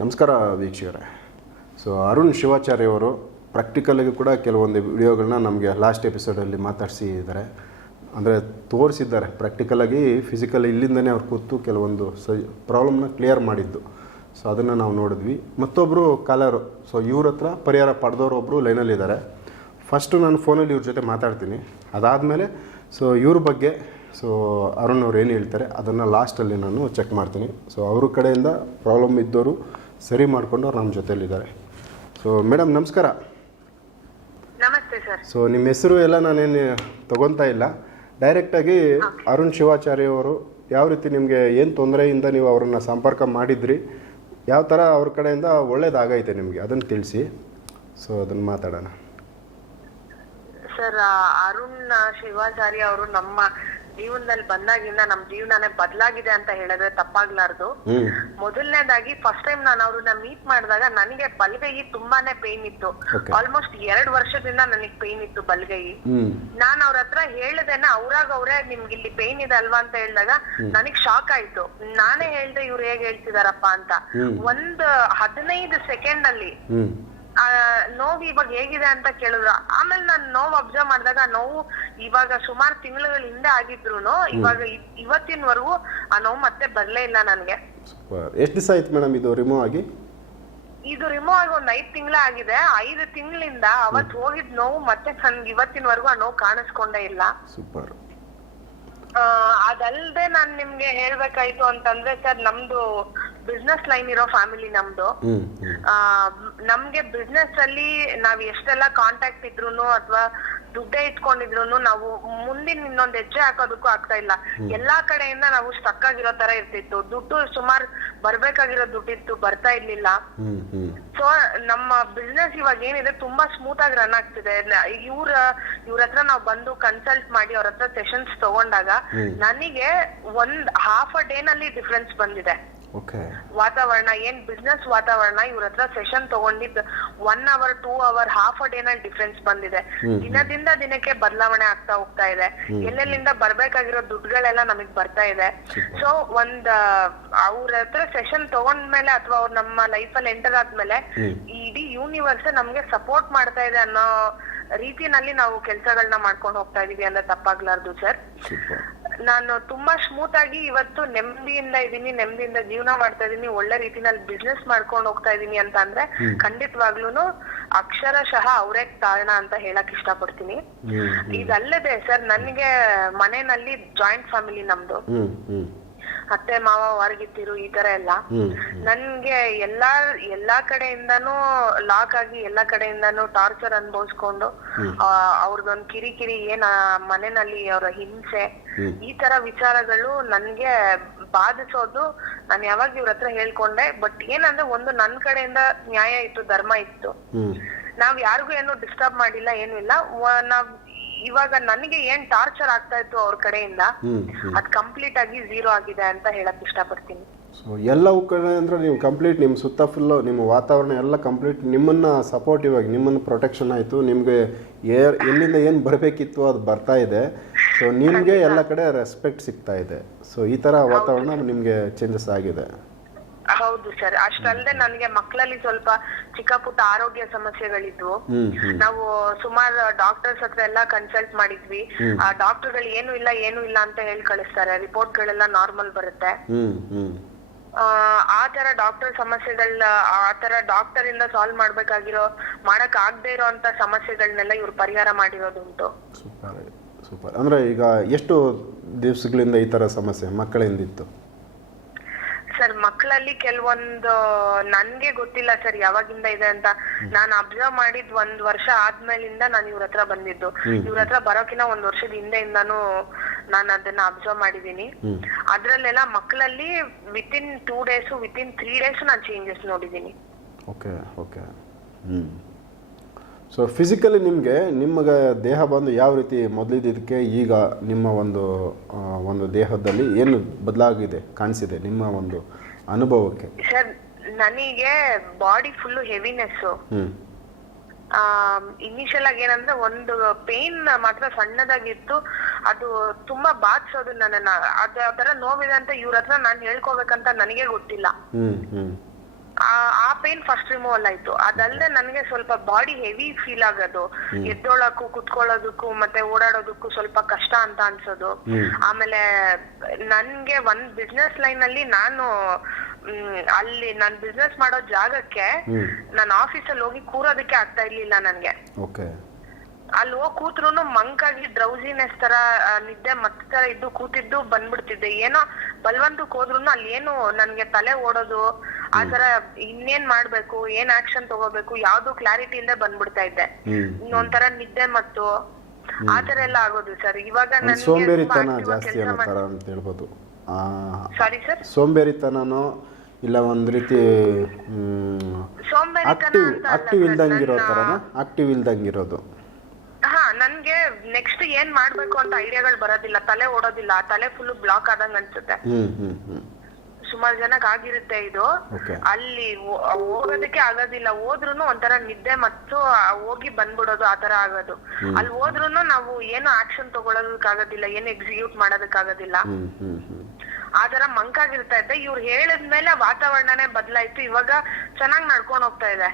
ನಮಸ್ಕಾರ ವೀಕ್ಷಕರೇ. ಸೊ ಅರುಣ್ ಶಿವಾಚಾರ್ಯ ಅವರು ಪ್ರಾಕ್ಟಿಕಲ್ಗೆ ಕೂಡ ಕೆಲವೊಂದು ವಿಡಿಯೋಗಳನ್ನ ನಮಗೆ ಲಾಸ್ಟ್ ಎಪಿಸೋಡಲ್ಲಿ ಮಾತಾಡಿಸಿದ್ದಾರೆ, ಅಂದರೆ ತೋರಿಸಿದ್ದಾರೆ ಪ್ರಾಕ್ಟಿಕಲಾಗಿ. ಫಿಸಿಕಲ್ ಇಲ್ಲಿಂದನೇ ಅವ್ರು ಕೂತು ಕೆಲವೊಂದು ಪ್ರಾಬ್ಲಮ್ನ ಕ್ಲಿಯರ್ ಮಾಡಿದ್ದು. ಸೊ ಅದನ್ನು ನಾವು ನೋಡಿದ್ವಿ. ಮತ್ತೊಬ್ಬರು ಕಾಲರು, ಸೊ ಇವ್ರ ಹತ್ರ ಪರಿಹಾರ ಪಡೆದವರು ಒಬ್ಬರು ಲೈನಲ್ಲಿದ್ದಾರೆ. ಫಸ್ಟು ನಾನು ಫೋನಲ್ಲಿ ಇವ್ರ ಜೊತೆ ಮಾತಾಡ್ತೀನಿ. ಅದಾದಮೇಲೆ ಸೊ ಇವ್ರ ಬಗ್ಗೆ ಸೊ ಅರುಣ್ ಅವ್ರು ಏನು ಹೇಳ್ತಾರೆ ಅದನ್ನು ಲಾಸ್ಟಲ್ಲಿ ನಾನು ಚೆಕ್ ಮಾಡ್ತೀನಿ. ಸೊ ಅವ್ರ ಕಡೆಯಿಂದ ಪ್ರಾಬ್ಲಮ್ ಇದ್ದವರು ಸರಿ ಮಾಡಿಕೊಂಡು ಅವ್ರು ನಮ್ಮ ಜೊತೆಯಲ್ಲಿದ್ದಾರೆ. ಸೊ ಮೇಡಮ್ ನಮಸ್ಕಾರ. ನಮಸ್ತೆ ಸರ್. ಸೊ ನಿಮ್ಮ ಹೆಸರು ಎಲ್ಲ ನಾನೇನು ತಗೊತಾ ಇಲ್ಲ, ಡೈರೆಕ್ಟಾಗಿ ಅರುಣ್ ಶಿವಾಚಾರ್ಯ ಅವರು ಯಾವ ರೀತಿ ನಿಮಗೆ ಏನು ತೊಂದರೆಯಿಂದ ನೀವು ಅವ್ರನ್ನ ಸಂಪರ್ಕ ಮಾಡಿದ್ರಿ, ಯಾವ ಥರ ಅವ್ರ ಕಡೆಯಿಂದ ಒಳ್ಳೇದಾಗೈತೆ ನಿಮಗೆ ಅದನ್ನು ತಿಳಿಸಿ. ಸೊ ಅದನ್ನು ಮಾತಾಡೋಣ ಸರ್. ಅರುಣ್ ಶಿವಾಚಾರ್ಯ ಅವರು ನಮ್ಮ ಜೀವನದಲ್ಲಿ ಬಂದಾಗಿಂದ ನಮ್ಮ ಜೀವನನೇ ಬದಲಾಗಿದೆ ಅಂತ ಹೇಳಿದ್ರೆ ತಪ್ಪಾಗ್ಲಾರ್ದು. ಮೊದಲನೇದಾಗಿ ಫಸ್ಟ್ ಟೈಮ್ ನಾನು ಅವ್ರನ್ನ ಮೀಟ್ ಮಾಡಿದಾಗ ನನಗೆ ಬಲಗೈ ತುಂಬಾನೇ ಪೇನ್ ಇತ್ತು. ಆಲ್ಮೋಸ್ಟ್ 2 ವರ್ಷದಿಂದ ನನಗೆ ಪೇನ್ ಇತ್ತು ಬಲಗೈ. ನಾನ್ ಅವ್ರ ಹತ್ರ ಹೇಳ್ದೇನೆ ಅವ್ರಾಗ ಅವ್ರೇ ನಿಮ್ಗೆ ಇಲ್ಲಿ ಪೇನ್ ಇದೆ ಅಲ್ವಾ ಅಂತ ಹೇಳಿದಾಗ ನನಗ್ ಶಾಕ್ ಆಯ್ತು. ನಾನೇ ಹೇಳ್ದೆ ಇವ್ರು ಹೇಗ್ ಹೇಳ್ತಿದಾರಪ್ಪ ಅಂತ. 15 ಸೆಕೆಂಡ್ ಅಲ್ಲಿ ನೋವು ಇವಾಗ ಹೇಗಿದೆ ಅಂತ ಕೇಳಿದ್ರು. ಆಮೇಲೆ ನಾನು ನೋವು ಅಬ್ಸರ್ವ್ ಮಾಡಿದಾಗ ನೋವು ಇವಾಗ ಸುಮಾರು ತಿಂಗಳ ಹಿಂದೆ ಆಗಿದ್ರು ಇವಾಗ ಇವತ್ತಿನವರೆಗೂ ಆ ನೋವು ಮತ್ತೆ ಬರ್ಲೇ ಇಲ್ಲ ನನ್ಗೆ. ಎಷ್ಟು ದಿವಸ ಆಯ್ತು ಮೇಡಮ್ ಇದು ರಿಮೂವ್ ಆಗಿ? ಇದು ರಿಮೂವ್ ಆಗಿ 5 ತಿಂಗಳ ಆಗಿದೆ. 5 ತಿಂಗಳಿಂದ ಅವತ್ ಹೋಗಿದ್ ನೋವು ಮತ್ತೆ ನನ್ಗೆ ಇವತ್ತಿನವರೆಗೂ ಆ ನೋವು ಕಾಣಿಸ್ಕೊಂಡೇ ಇಲ್ಲ. ಸೂಪರ್. ಅದಲ್ದೆ ನಾನ್ ನಿಮ್ಗೆ ಹೇಳ್ಬೇಕಾಯ್ತು ಅಂತಂದ್ರೆ ಸರ್, ನಮ್ದು ಬಿಸ್ನೆಸ್ ಲೈನ್ ಇರೋ ಫ್ಯಾಮಿಲಿ ನಮ್ದು. ನಮ್ಗೆ ಬಿಸ್ನೆಸ್ ಅಲ್ಲಿ ನಾವ್ ಎಷ್ಟೆಲ್ಲ ಕಾಂಟ್ಯಾಕ್ಟ್ ಇದ್ರೂನು ಅಥವಾ ದುಡ್ಡೇ ಇಟ್ಕೊಂಡಿದ್ರು ನಾವು ಮುಂದಿನ ಇನ್ನೊಂದ್ ಹೆಜ್ಜೆ ಹಾಕೋದಕ್ಕೂ ಆಗ್ತಾ ಇಲ್ಲ. ಎಲ್ಲಾ ಕಡೆಯಿಂದ ನಾವು ಸ್ಟಕ್ ಆಗಿರೋ ತರ ಇರ್ತಿತ್ತು. ದುಡ್ಡು ಸುಮಾರು ಬರ್ಬೇಕಾಗಿರೋ ದುಡ್ಡಿತ್ತು, ಬರ್ತಾ ಇರ್ಲಿಲ್ಲ. ಸೊ ನಮ್ಮ ಬಿಸ್ನೆಸ್ ಇವಾಗ ಏನಿದೆ ತುಂಬಾ ಸ್ಮೂತ್ ಆಗಿ ರನ್ ಆಗ್ತಿದೆ. ಇವ್ರ ಹತ್ರ ನಾವು ಬಂದು ಕನ್ಸಲ್ಟ್ ಮಾಡಿ ಅವ್ರ ಹತ್ರ ಸೆಷನ್ಸ್ ತಗೊಂಡಾಗ ನನಗೆ ಹಾಫ್ ಅ ಡೇ ನಲ್ಲಿ ಡಿಫ್ರೆನ್ಸ್ ಬಂದಿದೆ. ವಾತಾವರಣ ಏನ್ ಬಿಸ್ನೆಸ್ ವಾತಾವರಣ ಇವ್ರ ಹತ್ರ ಸೆಷನ್ ತಗೊಂಡಿದ್ದು 1 hour 2 hour half a day ನಲ್ಲಿ ಡಿಫ್ರೆನ್ಸ್ ಬಂದಿದೆ. ದಿನದಿಂದ ದಿನಕ್ಕೆ ಬದಲಾವಣೆ ಆಗ್ತಾ ಹೋಗ್ತಾ ಇದೆ. ಎಲ್ಲೆಲ್ಲಿಂದ ಬರ್ಬೇಕಾಗಿರೋ ದುಡ್ಡುಗಳೆಲ್ಲ ನಮಗ್ ಬರ್ತಾ ಇದೆ. ಸೊ ಅವ್ರ ಹತ್ರ ಸೆಷನ್ ತಗೊಂಡ್ಮೇಲೆ ಅಥವಾ ಅವ್ರು ನಮ್ಮ ಲೈಫ್ ಅಲ್ಲಿ ಎಂಟರ್ ಆದ್ಮೇಲೆ ಇಡೀ ಯೂನಿವರ್ಸ್ ನಮ್ಗೆ ಸಪೋರ್ಟ್ ಮಾಡ್ತಾ ಇದೆ ಅನ್ನೋ ರೀತಿನಲ್ಲಿ ನಾವು ಕೆಲ್ಸಗಳನ್ನ ಮಾಡ್ಕೊಂಡು ಹೋಗ್ತಾ ಇದೀವಿ ಅಂದ್ರೆ ತಪ್ಪಾಗ್ಲಾರ್ದು ಸರ್. ನಾನು ತುಂಬಾ ಸ್ಮೂತ್ ಆಗಿ ಇವತ್ತು ನೆಮ್ಮದಿಯಿಂದ ಇದೀನಿ, ನೆಮ್ಮದಿಯಿಂದ ಜೀವನ ಮಾಡ್ತಾ ಇದೀನಿ, ಒಳ್ಳೆ ರೀತಿನಲ್ಲಿ ಬಿಸ್ನೆಸ್ ಮಾಡ್ಕೊಂಡು ಹೋಗ್ತಾ ಇದೀನಿ ಅಂತ ಅಂದ್ರೆ ಖಂಡಿತವಾಗ್ಲೂನು ಅಕ್ಷರಶಃ ಅವರೇ ಕಾರಣ ಅಂತ ಹೇಳಕ್ ಇಷ್ಟಪಡ್ತೀನಿ. ಇದಲ್ಲದೆ ಸರ್, ನನ್ಗೆ ಮನೆಯಲ್ಲಿ ಜಾಯಿಂಟ್ ಫ್ಯಾಮಿಲಿ ನಮ್ದು. ಅತ್ತೆ ಮಾವ ಹೊರಗಿತ್ತಿರು ಈ ತರ ಎಲ್ಲ. ನನ್ಗೆ ಎಲ್ಲಾ ಕಡೆಯಿಂದಾನು ಲಾಕ್ ಆಗಿ ಎಲ್ಲಾ ಕಡೆಯಿಂದಾನು ಟಾರ್ಚರ್ ಅನ್ಭವಿಸ್ಕೊಂಡು ಅವ್ರದೊಂದ್ ಕಿರಿಕಿರಿ ಏನ್ ಮನೆಯಲ್ಲಿ ಅವರ ಹಿಂಸೆ ಈ ತರ ವಿಚಾರಗಳು ನನ್ಗೆ ಬಾಧಿಸೋದು. ನಾನು ಯಾವಾಗ ಇವ್ರ ಹತ್ರ ಹೇಳ್ಕೊಂಡೆ. ಬಟ್ ಏನಂದ್ರೆ ಒಂದು ನನ್ ಕಡೆಯಿಂದ ನ್ಯಾಯ ಇತ್ತು, ಧರ್ಮ ಇತ್ತು. ನಾವ್ ಯಾರಿಗೂ ಏನು ಡಿಸ್ಟರ್ಬ್ ಮಾಡಿಲ್ಲ, ಏನು ಇಲ್ಲ. ನಾವ್ ಇವಾಗ ನನಗೆ ಏನ್ ಟಾರ್ಚರ್ ಆಗ್ತಾ ಇತ್ತು ಅವ್ರ ಕಡೆಯಿಂದ ಅದ್ ಕಂಪ್ಲೀಟ್ ಆಗಿ 0 ಆಗಿದೆ ಅಂತ ಹೇಳಕ್ ಇಷ್ಟಪಡ್ತೀನಿ. ಸೊ ಎಲ್ಲವೂ ಕಡೆ ಅಂದ್ರೆ ನೀವು ಕಂಪ್ಲೀಟ್ ನಿಮ್ಮ ಸುತ್ತ ಫುಲ್ಲು ನಿಮ್ಮ ವಾತಾವರಣ ಎಲ್ಲ ಕಂಪ್ಲೀಟ್ ನಿಮ್ಮನ್ನು ಸಪೋರ್ಟಿವ್ ಆಗಿ ನಿಮ್ಮನ್ನು ಪ್ರೊಟೆಕ್ಷನ್ ಆಯಿತು. ನಿಮಗೆ ಎಲ್ಲಿಂದ ಏನು ಬರಬೇಕಿತ್ತು ಅದು ಬರ್ತಾ ಇದೆ. ಸೊ ನಿಮಗೆ ಎಲ್ಲ ಕಡೆ ರೆಸ್ಪೆಕ್ಟ್ ಸಿಗ್ತಾ ಇದೆ. ಸೊ ಈ ಥರ ವಾತಾವರಣ ನಿಮಗೆ ಚೇಂಜಸ್ ಆಗಿದೆ. ಹೌದು ಸರ್. ಅಷ್ಟಲ್ಲದೆ ನನಗೆ ಮಕ್ಕಳಲ್ಲಿ ಸ್ವಲ್ಪ ಚಿಕ್ಕ ಪುಟ್ಟ ಆರೋಗ್ಯ ಸಮಸ್ಯೆಗಳಿದ್ವು. ನಾವು ಸುಮಾರು ಡಾಕ್ಟರ್ಸ್ ಹತ್ರ ಎಲ್ಲ ಕನ್ಸಲ್ಟ್ ಮಾಡಿದ್ವಿ. ಆ ಡಾಕ್ಟರ್ಗಳು ಏನು ಇಲ್ಲ ಅಂತ ಹೇಳಿ ಕಳಿಸ್ತಾರೆ. ರಿಪೋರ್ಟ್ ಗಳೆಲ್ಲ ನಾರ್ಮಲ್ ಬರುತ್ತೆ. ಆ ತರ ಡಾಕ್ಟರ್ ಸಮಸ್ಯೆಗಳ ಆ ತರ ಡಾಕ್ಟರ್ ಇಂದ ಸಾಲ್ವ್ ಮಾಡಕ್ ಆಗದೆ ಇರೋಂತ ಸಮಸ್ಯೆಗಳನ್ನೆಲ್ಲ ಇವ್ರು ಪರಿಹಾರ ಮಾಡಿರೋದುಂಟು. ಸೂಪರ್. ಅಂದ್ರೆ ಈಗ ಎಷ್ಟು ದಿವಸಗಳಿಂದ ಈ ತರ ಸಮಸ್ಯೆ ಮಕ್ಕಳಿಂದ ಇತ್ತು ಸರ್? ಮಕ್ಕಳಲ್ಲಿ ಕೆಲವೊಂದು ನನ್ಗೆ ಗೊತ್ತಿಲ್ಲ ಸರ್ ಯಾವಾಗಿಂದ ಇದೆ ಅಂತ. ನಾನು ಅಬ್ಸರ್ವ್ ಮಾಡಿದ್ 1 ವರ್ಷ ಆದ್ಮೇಲಿಂದ ನಾನು ಇವ್ರ ಹತ್ರ ಬಂದಿದ್ದು. ಇವ್ರ ಹತ್ರ ಬರೋಕಿನ 1 ವರ್ಷದ ಹಿಂದೆಯಿಂದಾನು ನಾನು ಅದನ್ನ ಅಬ್ಸರ್ವ್ ಮಾಡಿದೀನಿ. ಅದ್ರಲ್ಲೆಲ್ಲ ಮಕ್ಕಳಲ್ಲಿ ವಿತಿನ್ 2 days ವಿತಿನ್ 3 days ನಾನು ಚೇಂಜಸ್ ನೋಡಿದೀನಿ. ಓಕೆ. ಸೊ ಫಿಸಿಕಲಿ ನಿಮಗೆ ದೇಹ ಬಂದು ಯಾವ ರೀತಿ ಮೊದಲಿದ್ದಕ್ಕೆ ಈಗ ನಿಮ್ಮ ಒಂದು ದೇಹದಲ್ಲಿ ಏನು ಬದಲಾಗಿದೆ ಕಾಣಿಸಿದೆ ನಿಮ್ಮ ಒಂದು ಅನುಭವಕ್ಕೆ? ಸರ್, ನನಗೆ ಬಾಡಿ ಫುಲ್ ಹೆವಿನೆಸ್. ಇನಿಷಿಯಲ್ ಆಗಿ ಏನಂದ್ರೆ ಒಂದು ಪೇನ್ ಮಾತ್ರ ಸಣ್ಣದಾಗಿತ್ತು. ಅದು ತುಂಬಾ ಬಾಧಿಸೋದು ನನ್ನನ್ನ. ಅದ ತರ ನೋವಿದೆ ಅಂತ ಇವ್ರ ಹತ್ರ ನಾನ್ ಹೇಳ್ಕೋಬೇಕಂತ ನನಗೆ ಗೊತ್ತಿಲ್ಲ. ಆ ಪೇನ್ ಫಸ್ಟ್ ರಿಮೂವಲ್ ಆಯ್ತು. ಅದಲ್ಲದೆ ನನಗೆ ಸ್ವಲ್ಪ ಬಾಡಿ ಹೆವಿ ಫೀಲ್ ಆಗೋದು, ಎದ್ದೋಳಕ್ಕೂ ಕುತ್ಕೊಳ್ಳೋದಕ್ಕೂ ಮತ್ತೆ ಓಡಾಡೋದಕ್ಕೂ ಸ್ವಲ್ಪ ಕಷ್ಟ ಅಂತ ಅನ್ಸೋದು. ಆಮೇಲೆ ನನ್ಗೆ ಒಂದ್ ಬಿಸ್ನೆಸ್ ಲೈನ್ ಅಲ್ಲಿ ನಾನು ಅಲ್ಲಿ ನಾನ್ ಬಿಸ್ನೆಸ್ ಮಾಡೋ ಜಾಗಕ್ಕೆ ನಾನು ಆಫೀಸಲ್ಲಿ ಹೋಗಿ ಕೂರೋದಕ್ಕೆ ಆಗ್ತಾ ಇರ್ಲಿಲ್ಲ ನನ್ಗೆ. ಅಲ್ಲಿ ಹೋಗಿ ಕೂತ್ರುನು ಮಂಕಾಗಿ ಡ್ರೌಸಿನೆಸ್ ತರ ನಿದ್ದೆ ಮತ್ತೆ ತರ ಇದ್ದು ಕೂತಿದ್ದು ಬಂದ್ಬಿಡ್ತಿದ್ದೆ. ಏನೋ ಬಲ್ವಂತಕ್ಕೆ ಹೋದ್ರುನು ಅಲ್ಲಿ ಏನು ನನ್ಗೆ ತಲೆ ಓಡೋದು ಆತರ ಇನ್ನೇನ್ ಮಾಡ್ಬೇಕು, ಏನ್ ಆಕ್ಷನ್ ತಗೋಬೇಕು ಯಾವ್ದು ಕ್ಲಾರಿಟಿ ಇಂದ ಬಂದ್ಬಿಡ್ತಾ ಇದ್ದೆ. ಇನ್ನೊಂಥರ ನಿದ್ದೆ ಮತ್ತು ಆತರ ಎಲ್ಲ ಆಗೋದು ಸರ್. ಇವಾಗ ಸೋಂಬೇರಿತನ ಜಾಸ್ತಿ ಅನ್ನೋ ಅಂತ ಹೇಳ್ಬೋದು. ಸಾರಿ ಸರ್, ಸೋಂಬೇರಿತನನೋ ಇಲ್ಲ ಒಂದ್ ರೀತಿ ಆಕ್ಟಿವ್ ಇಲ್ದಂಗಿರೋ ತರನ, ಆಕ್ಟಿವ್ ಇಲ್ದಂಗಿರೋದು. ಹಾ, ನನ್ಗೆ ನೆಕ್ಸ್ಟ್ ಏನ್ ಮಾಡ್ಬೇಕು ಅಂತ ಐಡಿಯಾಗಳು ಬರೋದಿಲ್ಲ, ತಲೆ ಓಡೋದಿಲ್ಲ, ತಲೆ ಫುಲ್ ಬ್ಲಾಕ್ ಆದಂಗ ಅನ್ಸುತ್ತೆ. ಸುಮಾರು ಜನಕ್ ಆಗಿರುತ್ತೆ ಇದು. ಅಲ್ಲಿ ಹೋಗೋದಕ್ಕೆ ಆಗೋದಿಲ್ಲ, ಹೋದ್ರುನು ಒಂಥರ ನಿದ್ದೆ ಮತ್ತು ಹೋಗಿ ಬಂದ್ಬಿಡೋದು ಆತರ ಆಗೋದು. ಅಲ್ಲಿ ಹೋದ್ರುನು ನಾವು ಏನು ಆಕ್ಷನ್ ತಗೊಳೋದಕ್ಕಾಗೋದಿಲ್ಲ, ಏನು ಎಕ್ಸಿಕ್ಯೂಟ್ ಮಾಡೋದಕ್ಕಾಗೋದಿಲ್ಲ, ಆತರ ಮಂಕಾಗಿರ್ತಾ ಇದ್ದೆ. ಇವ್ರು ಹೇಳಿದ್ಮೇಲೆ ವಾತಾವರಣನೇ ಬದಲಾಯ್ತು. ಇವಾಗ ಚೆನ್ನಾಗ್ ನಡ್ಕೊಂಡ್ ಹೋಗ್ತಾ ಇದೆ.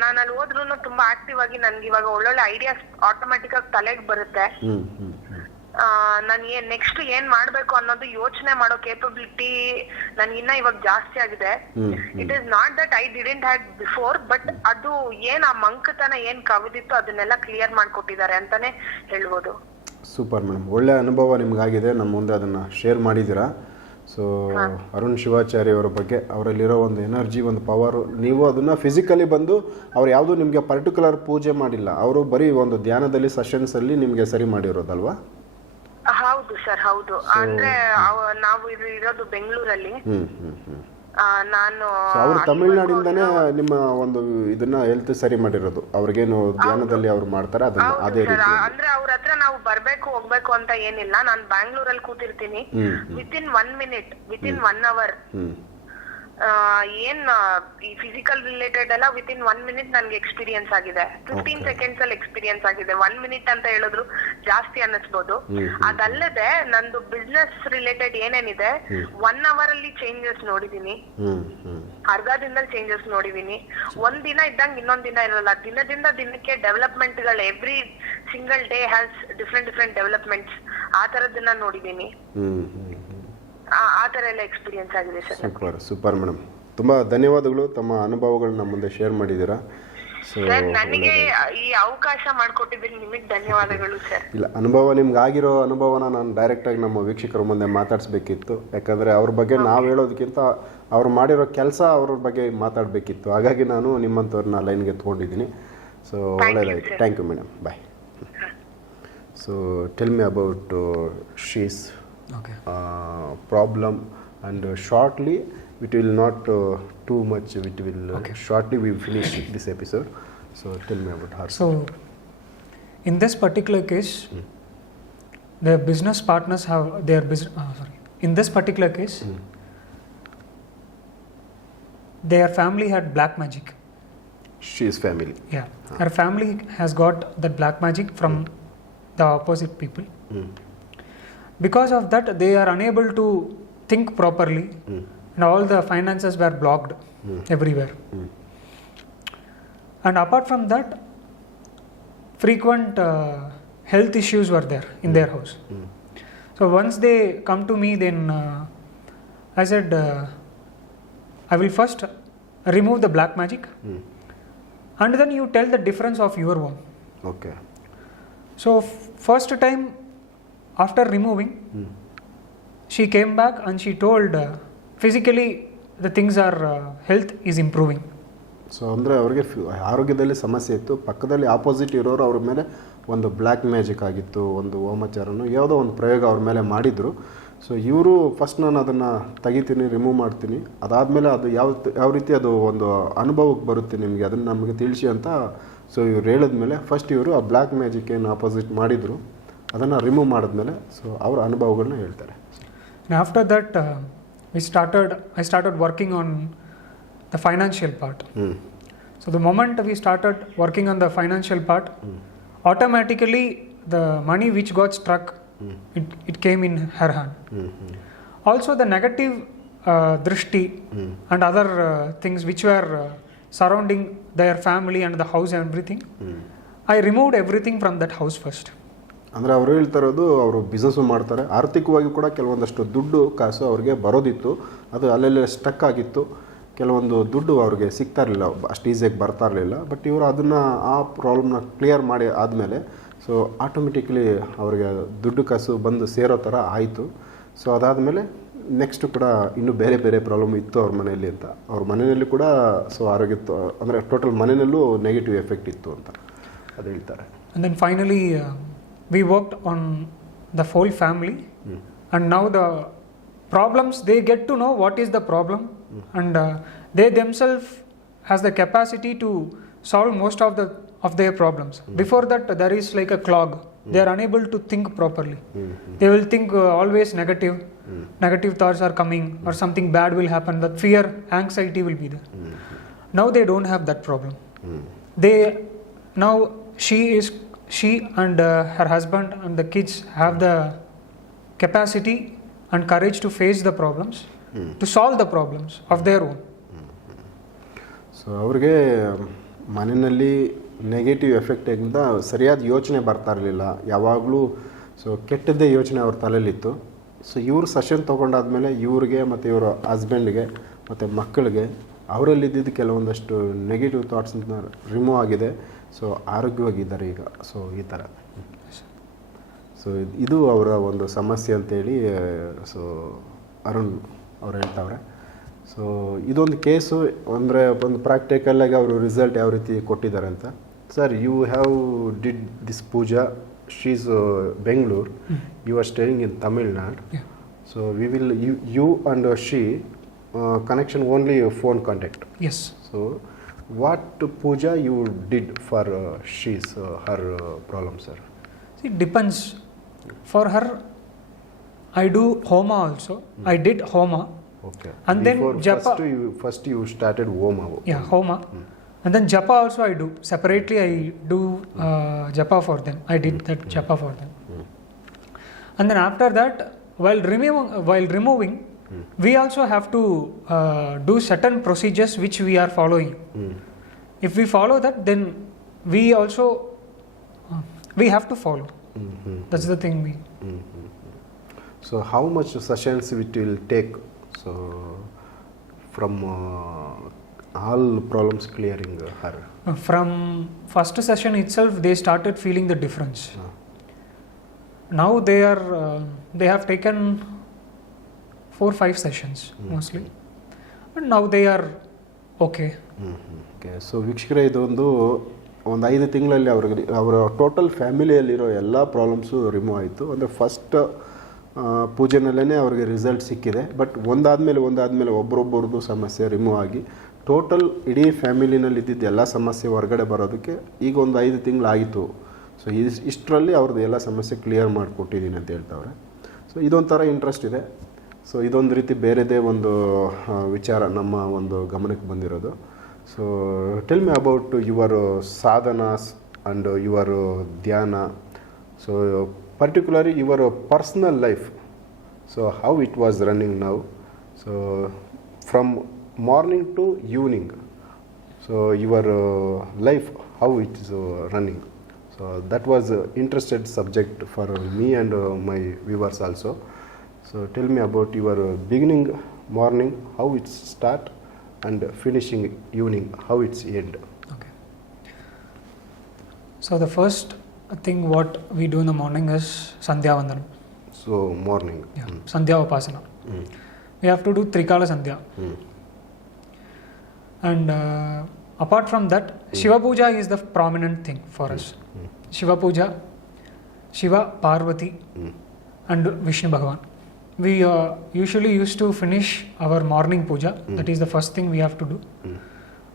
ನಾನು ಅಲ್ಲಿ ಹೋದ್ರುನು ತುಂಬಾ ಆಕ್ಟಿವ್ ಆಗಿ ನನ್ಗೆ ಇವಾಗ ಒಳ್ಳೊಳ್ಳೆ ಐಡಿಯಾಸ್ ಆಟೋಮ್ಯಾಟಿಕ್ ಆಗಿ ತಲೆಗೆ ಬರುತ್ತೆ. ನಾನು ನೆಕ್ಸ್ಟ್ ಏನ್ ಮಾಡ್ಬೇಕು ಅನ್ನೋದು ಯೋಚನೆ ಮಾಡೋ ಕೇಪಬಿಲಿಟಿ ನನ್ಗಿನ್ನ ಇವಾಗ ಜಾಸ್ತಿ ಆಗಿದೆ. It is not that I didn't had before, but ಅದು ಏನ್ ಆ ಮಂಕತನ ಏನ್ ಕವಿದಿತ್ತು ಅದನ್ನೆಲ್ಲ ಕ್ಲಿಯರ್ ಮಾಡ್ಕೊಟ್ಟಿದ್ದಾರೆ ಅಂತಾನೆ ಹೇಳ್ಬೋದು. ಸೂಪರ್ ಮೇಡಮ್, ಒಳ್ಳೆ ಅನುಭವ ನಿಮ್ಗಾಗಿದೆ, ನಮ್ಮ ಮುಂದೆ ಅದನ್ನು ಶೇರ್ ಮಾಡಿದ್ದೀರಾ. ಸೊ ಅರುಣ್ ಶಿವಾಚಾರ್ಯ ಅವರ ಬಗ್ಗೆ, ಅವರಲ್ಲಿರೋ ಒಂದು ಎನರ್ಜಿ, ಒಂದು ಪವರು, ನೀವು ಅದನ್ನು ಫಿಸಿಕಲಿ ಬಂದು ಅವ್ರು ಯಾವುದೂ ನಿಮಗೆ ಪರ್ಟಿಕ್ಯುಲರ್ ಪೂಜೆ ಮಾಡಿಲ್ಲ, ಅವರು ಬರೀ ಒಂದು ಧ್ಯಾನದಲ್ಲಿ ಸೆಷನ್ಸಲ್ಲಿ ನಿಮಗೆ ಸರಿ ಮಾಡಿರೋದಲ್ವಾ? ಹೌದು ಸರ್, ಹೌದು. ಅಂದ್ರೆ ನಾವು ಇರೋದು ಬೆಂಗಳೂರಲ್ಲಿ. ನಾನು ಅವರು ತಮಿಳ್ನಾಡಿಂದಾನೇ ನಿಮ್ಮ ಒಂದು ಇದನ್ನ ಹೆಲ್ತ್ ಸರಿ ಮಾಡಿರೋದು. ಅವ್ರಿಗೇನು ಧ್ಯಾನದಲ್ಲಿ ಅವ್ರು ಮಾಡ್ತಾರೆ ಅದನ್ನ ಅದೇ ರೀತಿ. ಅಂದ್ರೆ ಅವ್ರ ಹತ್ರ ನಾವು ಬರ್ಬೇಕು ಹೋಗ್ಬೇಕು ಅಂತ ಏನಿಲ್ಲ. ನಾನು ಬ್ಯಾಂಗ್ಳೂರಲ್ಲಿ ಕೂತಿರ್ತೀನಿ. ವಿತಿನ್ 1 minute, ವಿತಿನ್ 1 hour ಏನ್ ಈ ಫಿಸಿಕಲ್ ರಿಲೇಟೆಡ್ ಎಲ್ಲ ವಿತಿನ್ 1 minute ನನ್ಗೆ ಎಕ್ಸ್ಪೀರಿಯನ್ಸ್ ಆಗಿದೆ. 15 seconds ಅಲ್ಲಿ ಎಕ್ಸ್ಪೀರಿಯನ್ಸ್ ಆಗಿದೆ. 1 minute ಅಂತ ಹೇಳಿದ್ರು ಜಾಸ್ತಿ ಅನ್ನಿಸ್ಬೋದು. ಅದಲ್ಲದೆ ನಂದು ಬಿಸ್ನೆಸ್ ರಿಲೇಟೆಡ್ ಏನೇನಿದೆ 1 hour ಅಲ್ಲಿ ಚೇಂಜಸ್ ನೋಡಿದೀನಿ, ಅರ್ಧ ದಿನದಲ್ಲಿ ಚೇಂಜಸ್ ನೋಡಿದೀನಿ. ಒಂದ್ ದಿನ ಇದ್ದಂಗೆ ಇನ್ನೊಂದ್ ದಿನ ಇರಲ್ಲ. ದಿನದಿಂದ ದಿನಕ್ಕೆ ಡೆವಲಪ್ಮೆಂಟ್ ಗಳು, every single day has different developments, ಆ ತರದನ್ನ ನೋಡಿದೀನಿ. ಆ ತರ ಎಲ್ಲ ಎಕ್ಸ್ಪೀರಿಯನ್ಸ್ ಆಗಿದೆ ಸರ್. ಸೂಪರ್ ಮೇಡಮ್, ತುಂಬಾ ಧನ್ಯವಾದಗಳು. ತಮ್ಮ ಅನುಭವಗಳನ್ನ ಮುಂದೆ ಶೇರ್ ಮಾಡಿದ್ದೀರಾ. ನನಗೆ ಈ ಅವಕಾಶ ಮಾಡಿಕೊಟ್ಟಿದ್ದಕ್ಕೆ ನಿಮಗೆ ಧನ್ಯವಾದಗಳು ಸರ್. ಇಲ್ಲ, ಅನುಭವ ನಿಮ್ಗೆ ಆಗಿರೋ ಅನುಭವನ ನಾನು ಡೈರೆಕ್ಟ್ ಆಗಿ ನಮ್ಮ ವೀಕ್ಷಕರ ಮುಂದೆ ಮಾತಾಡಿಸ್ಬೇಕಿತ್ತು. ಯಾಕಂದ್ರೆ ಅವ್ರ ಬಗ್ಗೆ ನಾವು ಹೇಳೋದಕ್ಕಿಂತ ಅವ್ರು ಮಾಡಿರೋ ಕೆಲಸ ಅವ್ರ ಬಗ್ಗೆ ಮಾತಾಡಬೇಕಿತ್ತು. ಹಾಗಾಗಿ ನಾನು ನಿಮ್ಮಂಥವ್ರನ್ನ ಲೈನ್ಗೆ ತೊಗೊಂಡಿದ್ದೀನಿ. ಸೊ ಒಳ್ಳೆಯದಾಯಿತು. Thank you madam, bye. So tell me about she's problem, and shortly it will not too much, it will shortly we finish this episode. So tell me about her. So in this particular case, the business partners have their in this particular case, their family had black magic. She's family. Yeah, her family has got that black magic from the opposite people. Because of that, they are unable to think properly, and all the finances were blocked everywhere. And apart from that, frequent health issues were there in their house. So once they come to me, then I said, I will first remove the black magic, and then you tell the difference of your one. Okay. So first time, after removing, she came back and she told physically the things are health is improving. So ಅಂದರೆ ಅವ್ರಿಗೆ ಆರೋಗ್ಯದಲ್ಲಿ ಸಮಸ್ಯೆ ಇತ್ತು, ಪಕ್ಕದಲ್ಲಿ opposite ಇರೋರು ಅವ್ರ ಮೇಲೆ ಒಂದು ಬ್ಲ್ಯಾಕ್ ಮ್ಯಾಜಿಕ್ ಆಗಿತ್ತು, ಒಂದು ಹೋಮಾಚಾರನೋ ಯಾವುದೋ ಒಂದು ಪ್ರಯೋಗ ಅವ್ರ ಮೇಲೆ ಮಾಡಿದರು. ಸೊ ಇವರು ಫಸ್ಟ್ ನಾನು ಅದನ್ನು ತೆಗಿತೀನಿ, ರಿಮೂವ್ ಮಾಡ್ತೀನಿ, ಅದಾದಮೇಲೆ ಅದು ಯಾವ ರೀತಿ ಅದು ಒಂದು ಅನುಭವಕ್ಕೆ ಬರುತ್ತೆ ನಿಮಗೆ ಅದನ್ನು ನಮಗೆ ತಿಳಿಸಿ ಅಂತ. ಸೊ ಇವ್ರು ಹೇಳಿದ್ಮೇಲೆ ಫಸ್ಟ್ ಇವರು ಆ ಬ್ಲ್ಯಾಕ್ ಮ್ಯಾಜಿಕ್ ಏನು ಆಪೋಸಿಟ್ ಮಾಡಿದರು ಅದನ್ನು ರಿಮೂವ್ ಮಾಡಿದ್ಮೇಲೆ ಸೊ ಅವರ ಅನುಭವಗಳನ್ನ ಹೇಳ್ತಾರೆ. After that I started working on the financial part. So the moment we started working on the financial part, automatically the money which got struck, it came in her hand. Also the negative drishti and other things which were surrounding their family and the house and everything. I removed everything from that house first. ಅಂದರೆ ಅವರು ಹೇಳ್ತಾ ಇರೋದು ಅವರು business ಮಾಡ್ತಾರೆ, ಆರ್ಥಿಕವಾಗಿ ಕೂಡ ಕೆಲವೊಂದಷ್ಟು ದುಡ್ಡು ಕಾಸು ಅವ್ರಿಗೆ ಬರೋದಿತ್ತು, ಅದು ಅಲ್ಲೆಲ್ಲೇ ಸ್ಟಕ್ ಆಗಿತ್ತು, ಕೆಲವೊಂದು ದುಡ್ಡು ಅವ್ರಿಗೆ ಸಿಗ್ತಾ ಇರಲಿಲ್ಲ, ಅಷ್ಟು ಈಸಿಯಾಗಿ ಬರ್ತಾ ಇರಲಿಲ್ಲ. ಬಟ್ ಇವರು ಅದನ್ನು ಆ ಪ್ರಾಬ್ಲಮ್ನ ಕ್ಲಿಯರ್ ಮಾಡಿ ಆದಮೇಲೆ ಸೊ ಆಟೋಮೆಟಿಕ್ಲಿ ಅವ್ರಿಗೆ ದುಡ್ಡು ಕಾಸು ಬಂದು ಸೇರೋ ಥರ ಆಯಿತು. ಸೊ ಅದಾದಮೇಲೆ ನೆಕ್ಸ್ಟು ಕೂಡ ಇನ್ನೂ ಬೇರೆ ಬೇರೆ ಪ್ರಾಬ್ಲಮ್ ಇತ್ತು ಅವ್ರ ಮನೆಯಲ್ಲಿ ಅಂತ, ಅವ್ರ ಮನೆಯಲ್ಲಿ ಕೂಡ ಸೊ ಆರೋಗ್ಯ ಅಂದರೆ ಟೋಟಲ್ ಮನೆಯಲ್ಲೂ ನೆಗೆಟಿವ್ ಎಫೆಕ್ಟ್ ಇತ್ತು ಅಂತ ಅದು ಹೇಳ್ತಾರೆ. And then finally we worked on the whole family and now the problems, they get to know what is the problem and they themselves has the capacity to solve most of their problems. Before that there is like a clog, they are unable to think properly. They will think always negative thoughts are coming or something bad will happen, that fear, anxiety will be there. Now they don't have that problem. They now she and her husband and the kids have the capacity and courage to face the problems, to solve the problems of their own. So ಅವ್ರಿಗೆ ಮನೆಯಲ್ಲಿ negative ಎಫೆಕ್ಟಿಂದ ಸರಿಯಾದ ಯೋಚನೆ ಬರ್ತಾ ಇರಲಿಲ್ಲ, ಯಾವಾಗಲೂ so ಕೆಟ್ಟದ್ದೇ ಯೋಚನೆ ಅವ್ರ ತಲೆಯಲ್ಲಿತ್ತು. So ಇವರು ಸೆಷನ್ ತೊಗೊಂಡಾದ್ಮೇಲೆ ಇವ್ರಿಗೆ ಮತ್ತು ಇವರ ಹಸ್ಬೆಂಡ್ಗೆ ಮತ್ತು ಮಕ್ಕಳಿಗೆ ಅವರಲ್ಲಿದ್ದಿದ್ದು ಕೆಲವೊಂದಷ್ಟು ನೆಗೆಟಿವ್ ಥಾಟ್ಸ್ನ ರಿಮೂವ್ ಆಗಿದೆ. ಸೊ ಆರೋಗ್ಯವಾಗಿದ್ದಾರೆ ಈಗ. ಸೊ ಈ ಥರ ಸೊ ಇದು ಅವರ ಒಂದು ಸಮಸ್ಯೆ ಅಂತೇಳಿ ಸೊ ಅರುಣ್ ಅವ್ರು ಹೇಳ್ತಾವ್ರೆ. ಸೊ ಇದೊಂದು ಕೇಸು ಅಂದರೆ ಒಂದು ಪ್ರಾಕ್ಟಿಕಲಾಗಿ ಅವರು ರಿಸಲ್ಟ್ ಯಾವ ರೀತಿ ಕೊಟ್ಟಿದ್ದಾರೆ ಅಂತ. Sir, you have did this Pooja, she is Bengaluru, you are staying in Tamil Nadu. So we will you and she connection only phone contact. Yes. So what puja you did for her problem, sir? See, it depends. For her I do homa also. I did homa. Okay. And before then japa. First you started homa. Yeah, homa. And then japa also I do. Separately I do japa for them. I did that japa for them. And then after that, while removing we also have to do certain procedures which we are following. If we follow that, then we also we have to follow. That's the thing. So how much sessions it will take, so from all problems clearing her? From first session itself they started feeling the difference. Now they have taken 4-5 sessions mostly, and now they are okay. Okay. So ವೀಕ್ಷಕರೇ, ಇದೊಂದು 5 ತಿಂಗಳಲ್ಲಿ ಅವರ total ಫ್ಯಾಮಿಲಿಯಲ್ಲಿರೋ ಎಲ್ಲ problems remove ಆಯಿತು. ಅಂದರೆ first ಪೂಜೆನಲ್ಲೇ ಅವ್ರಿಗೆ result ಸಿಕ್ಕಿದೆ. But ಒಂದಾದಮೇಲೆ ಒಬ್ಬರೊಬ್ಬರದ್ದು ಸಮಸ್ಯೆ ರಿಮೂವ್ ಆಗಿ ಟೋಟಲ್ ಇಡೀ ಫ್ಯಾಮಿಲಿನಲ್ಲಿ ಇದ್ದಿದ್ದು ಎಲ್ಲ ಸಮಸ್ಯೆ ಹೊರಗಡೆ ಬರೋದಕ್ಕೆ ಈಗ ಒಂದು 5 ತಿಂಗಳಾಯಿತು. ಸೊ ಇಷ್ಟರಲ್ಲಿ ಅವ್ರದ್ದು ಎಲ್ಲ ಸಮಸ್ಯೆ ಕ್ಲಿಯರ್ ಮಾಡಿಕೊಟ್ಟಿದ್ದೀನಿ ಅಂತ ಹೇಳ್ತಾವ್ರೆ. ಸೊ ಇದೊಂಥರ ಇಂಟ್ರೆಸ್ಟ್ ಇದೆ. ಸೊ ಇದೊಂದು ರೀತಿ ಬೇರೆದೇ ಒಂದು ವಿಚಾರ ನಮ್ಮ ಒಂದು ಗಮನಕ್ಕೆ ಬಂದಿರೋದು. So tell me about your sadhanas and your dhyana. So particularly your personal life. So how it was running now. So from morning to evening, so your life how it is running. So that was interested subject for me and my viewers also. So tell me about your beginning morning, how it start, and finishing evening, how it's end. Okay. So the first thing what we do in the morning is Sandhya Vandanam. So morning. Yeah. Sandhya Upasana. We have to do Trikala Sandhya. And apart from that, Shiva Puja is the prominent thing for us. Shiva Puja, Shiva, Parvati, and Vishnu Bhagavan. We usually used to finish our morning puja. That is the first thing we have to do.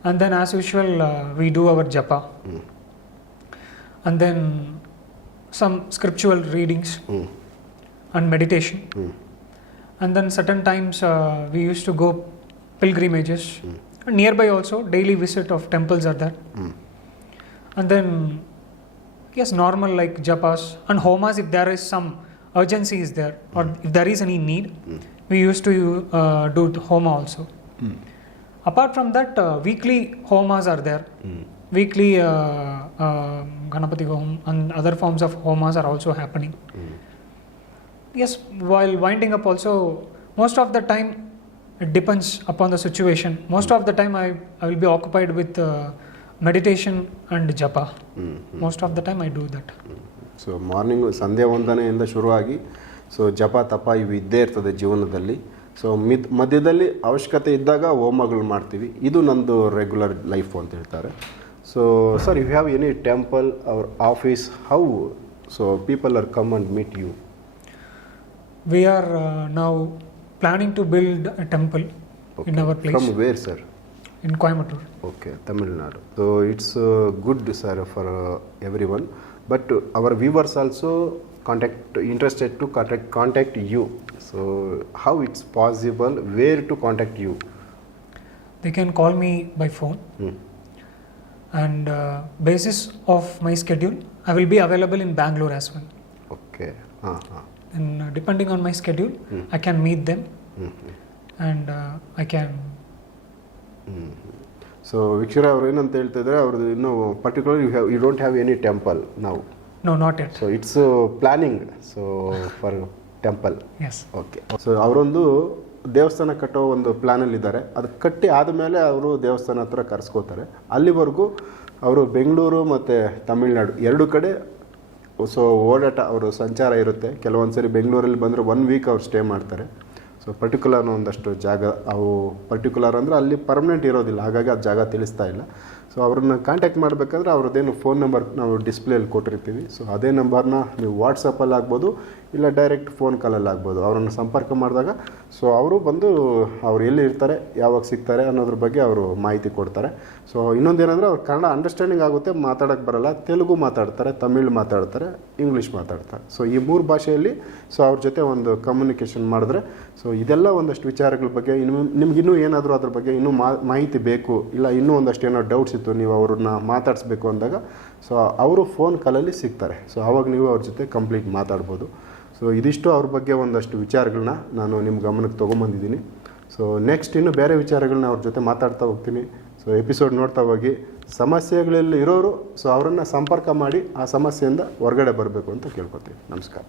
And then as usual we do our japa. And then some scriptural readings and meditation. And then certain times we used to go pilgrimages. And nearby also daily visit of temples are there. And then yes, normal like japas and homas if there is some urgency is there or if there is any need, we used to do homa also. Apart from that, weekly homas are there. Weekly Ganapati Hom and other forms of homas are also happening. Yes, while winding up also, most of the time it depends upon the situation. Most of the time I will be occupied with meditation and japa. Most of the time I do that. So morning ಸಂಧ್ಯಾ ವಂದನೆಯಿಂದ ಶುರುವಾಗಿ so ಜಪ ತಪ ಇವು ಇದ್ದೇ ಇರ್ತದೆ ಜೀವನದಲ್ಲಿ. So ಮಧ್ಯದಲ್ಲಿ ಅವಶ್ಯಕತೆ ಇದ್ದಾಗ ಹೋಮಗಳು ಮಾಡ್ತೀವಿ. ಇದು ನಂದು ರೆಗ್ಯುಲರ್ ಲೈಫು ಅಂತ ಹೇಳ್ತಾರೆ. So sir, you have any temple or office, how so people are come and meet you? We are now planning to build a temple in our place. From where, sir? In Coimbatore. Okay, Tamil Nadu. So it's good, sir, for everyone. But our viewers also interested to contact you. So how it's possible, where to contact you? They can call me by phone. And basis of my schedule, I will be available in Bangalore as well. Okay. And depending on my schedule, I can meet them and I can. So ವೀಕ್ಷರ ಅವರು ಏನಂತ ಹೇಳ್ತಾ ಇದ್ದಾರೆ, ಅವ್ರದ್ದು ಇನ್ನೂ particular you don't have any temple now? No, not yet. So it's planning so for temple. Yes. Okay. So ಅವರೊಂದು ದೇವಸ್ಥಾನ ಕಟ್ಟೋ ಒಂದು ಪ್ಲ್ಯಾನಲ್ಲಿದ್ದಾರೆ. ಅದು ಕಟ್ಟಿ ಆದಮೇಲೆ ಅವರು ದೇವಸ್ಥಾನ ಹತ್ರ ಕರೆಸ್ಕೋತಾರೆ. ಅಲ್ಲಿವರೆಗೂ ಅವರು ಬೆಂಗಳೂರು ಮತ್ತು ತಮಿಳ್ನಾಡು ಎರಡು ಕಡೆ ಸೊ ಓಡಾಟ ಅವರು ಸಂಚಾರ ಇರುತ್ತೆ. ಕೆಲವೊಂದು ಸರಿ ಬೆಂಗಳೂರಲ್ಲಿ ಬಂದರೆ 1 ವೀಕ್ ಅವ್ರು ಸ್ಟೇ ಮಾಡ್ತಾರೆ. ಸೊ ಪರ್ಟಿಕ್ಯುಲರ್ ಒಂದಷ್ಟು ಜಾಗ, ಅವು ಪರ್ಟಿಕ್ಯುಲರ್ ಅಂದರೆ ಅಲ್ಲಿ ಪರ್ಮನೆಂಟ್ ಇರೋದಿಲ್ಲ, ಹಾಗಾಗಿ ಅದು ಜಾಗ ತಿಳಿಸ್ತಾ ಇಲ್ಲ. ಸೊ ಅವ್ರನ್ನ ಕಾಂಟ್ಯಾಕ್ಟ್ ಮಾಡಬೇಕಂದ್ರೆ ಅವ್ರದ್ದೇನು ಫೋನ್ ನಂಬರ್ ನಾವು ಡಿಸ್ಪ್ಲೇಯಲ್ಲಿ ಕೊಟ್ಟಿರ್ತೀವಿ. ಸೊ ಅದೇ ನಂಬರ್ನ ನೀವು ವಾಟ್ಸಪ್ಪಲ್ಲಿ ಆಗ್ಬೋದು, ಇಲ್ಲ ಡೈರೆಕ್ಟ್ ಫೋನ್ ಕಾಲಲ್ಲಿ ಆಗ್ಬೋದು. ಅವರನ್ನು ಸಂಪರ್ಕ ಮಾಡಿದಾಗ ಸೊ ಅವರು ಬಂದು ಅವ್ರು ಎಲ್ಲಿ ಇರ್ತಾರೆ, ಯಾವಾಗ ಸಿಗ್ತಾರೆ ಅನ್ನೋದ್ರ ಬಗ್ಗೆ ಅವರು ಮಾಹಿತಿ ಕೊಡ್ತಾರೆ. ಸೊ ಇನ್ನೊಂದೇನೆಂದರೆ ಅವ್ರು ಕನ್ನಡ ಅಂಡರ್ಸ್ಟ್ಯಾಂಡಿಂಗ್ ಆಗುತ್ತೆ, ಮಾತಾಡೋಕ್ಕೆ ಬರಲ್ಲ. ತೆಲುಗು ಮಾತಾಡ್ತಾರೆ, ತಮಿಳ್ ಮಾತಾಡ್ತಾರೆ, ಇಂಗ್ಲೀಷ್ ಮಾತಾಡ್ತಾರೆ. ಸೊ ಈ 3 ಭಾಷೆಯಲ್ಲಿ ಸೊ ಅವ್ರ ಜೊತೆ ಒಂದು ಕಮ್ಯುನಿಕೇಷನ್ ಮಾಡಿದ್ರೆ ಸೊ ಇದೆಲ್ಲ ಒಂದಷ್ಟು ವಿಚಾರಗಳ ಬಗ್ಗೆ ನಿಮ್ಗಿನ್ನೂ ಏನಾದರೂ ಅದ್ರ ಬಗ್ಗೆ ಇನ್ನೂ ಮಾಹಿತಿ ಬೇಕು, ಇಲ್ಲ ಇನ್ನೂ ಒಂದಷ್ಟು ಏನೋ ಡೌಟ್ಸ್ ಇತ್ತು, ನೀವು ಅವ್ರನ್ನ ಮಾತಾಡಿಸ್ಬೇಕು ಅಂದಾಗ ಸೊ ಅವರು ಫೋನ್ ಕಾಲಲ್ಲಿ ಸಿಗ್ತಾರೆ. ಸೊ ಆವಾಗ ನೀವು ಅವ್ರ ಜೊತೆ ಕಂಪ್ಲೀಟ್ ಮಾತಾಡ್ಬೋದು. ಸೊ ಇದಿಷ್ಟು ಅವ್ರ ಬಗ್ಗೆ ಒಂದಷ್ಟು ವಿಚಾರಗಳನ್ನ ನಾನು ನಿಮ್ಮ ಗಮನಕ್ಕೆ ತೊಗೊಂಬಂದಿದ್ದೀನಿ. ಸೊ ನೆಕ್ಸ್ಟ್ ಇನ್ನೂ ಬೇರೆ ವಿಚಾರಗಳನ್ನ ಅವ್ರ ಜೊತೆ ಮಾತಾಡ್ತಾ ಹೋಗ್ತೀನಿ. ಸೊ ಎಪಿಸೋಡ್ ನೋಡ್ತಾ ಹೋಗಿ. ಸಮಸ್ಯೆಗಳಲ್ಲಿ ಇರೋರು ಸೊ ಅವರನ್ನು ಸಂಪರ್ಕ ಮಾಡಿ ಆ ಸಮಸ್ಯೆಯಿಂದ ಹೊರಗಡೆ ಬರಬೇಕು ಅಂತ ಕೇಳ್ಕೊತೀನಿ. ನಮಸ್ಕಾರ.